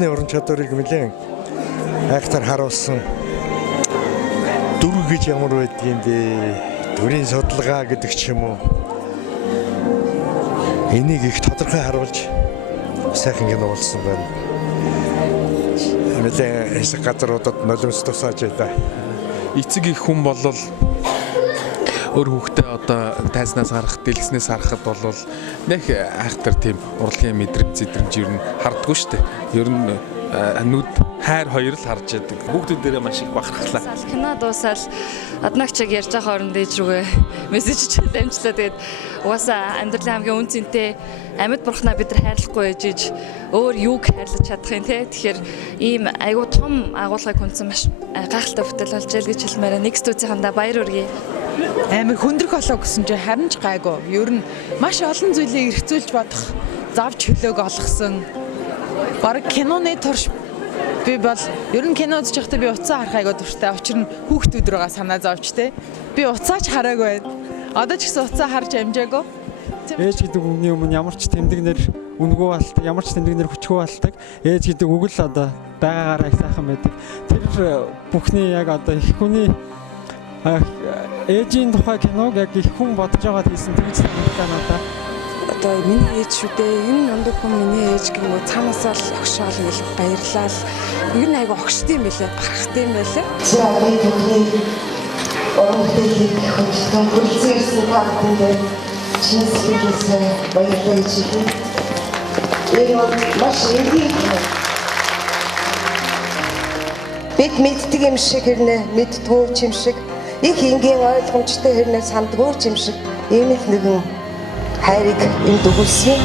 Үндэсний уран чадварыг нэлээд айхтар харуулсан дүр гэж ямар байдгийг бэ? Дүрийн судалгаа гэдэг ч юм уу. Энийг их тодорхой харуулж сайхан кино болсон байна. Нэлээд хэсэг газруудад нулимс тусааж байлаа. Эцэг их хүн болол өөр хүүхдээ одоо тайзнаас харах, дэлгэснээс харахад болвол нэг айхтар тийм урлагийн мэдрэмж ер нь хардггүй шүү дээ. Ер нь нүд хайр хоёр л харж яадаг. Хүүхдүүд дээрээ маш их бахархлаа. Кино дуусаад одногчиг ярьж байгаа хооронд ээж рүүгээ мессеж чиглэл амжилтаа. Тэгээд угаасаа амьдралын хамгийн үн цэнтэй амьд бурхнаа бид нар хайрлахгүй ээж өөр юуг хайрлаж чадах юм те. Тэгэхээр ийм айгуу том агуулгыг хүндсэн маш гайхалтай бүтээл болж ял гэж хэлмээр нэг студийнхандаа баяр хүргэе. Амар хөндрөх болоо гэсэн чинь харин ч гайгүй. Ер нь маш олон зүйлийг эргцүүлж бодох, завж хөлөөг олгосон. Бараг киноны турш би бол ер нь кино үзэж байхдаа би уцаа харах айгаа дуртай. Учир нь хүүхдүүд рүүгээ санаа зовж те. Би уцаач хараагүй. Одоо ч гэсэн уцаа харж амжаагүй. Ээж гэдэг үгний өмнө ямар ч тэмдэгнэр үнгүү болдог, ямар ч тэмдэгнэр хүчгүй болдог. Ээж гэдэг үг л одоо байгаагаараа их сайхан байдаг. Тэр бүхний яг одоо их хүний ээжийн тухай киног яг их хүн бодож байгаа хэлсэн тэгж санагдаа надад. Одоо миний ээж шүү дээ. Энэ мундаг хүн миний ээж гэмүү цаанаасаа л огшоол ингээл баярлал. Ер нь айгу огшд юм байлаа, барахтай юм байлаа. Цааны түүний оролцоог хөдөлгөөн бүрэлдэхүүн ирсэн таатай чинсэлээсээ баярлалаа чиглэн. Энэ маш энгийн бид мэддэг юм шиг хэрнээ мэддгүү юм шиг их энгийн ойлгомжтой хэрнээ сандгүй юм шиг ийм их нэгэн хайрыг энд өгүүлсэн.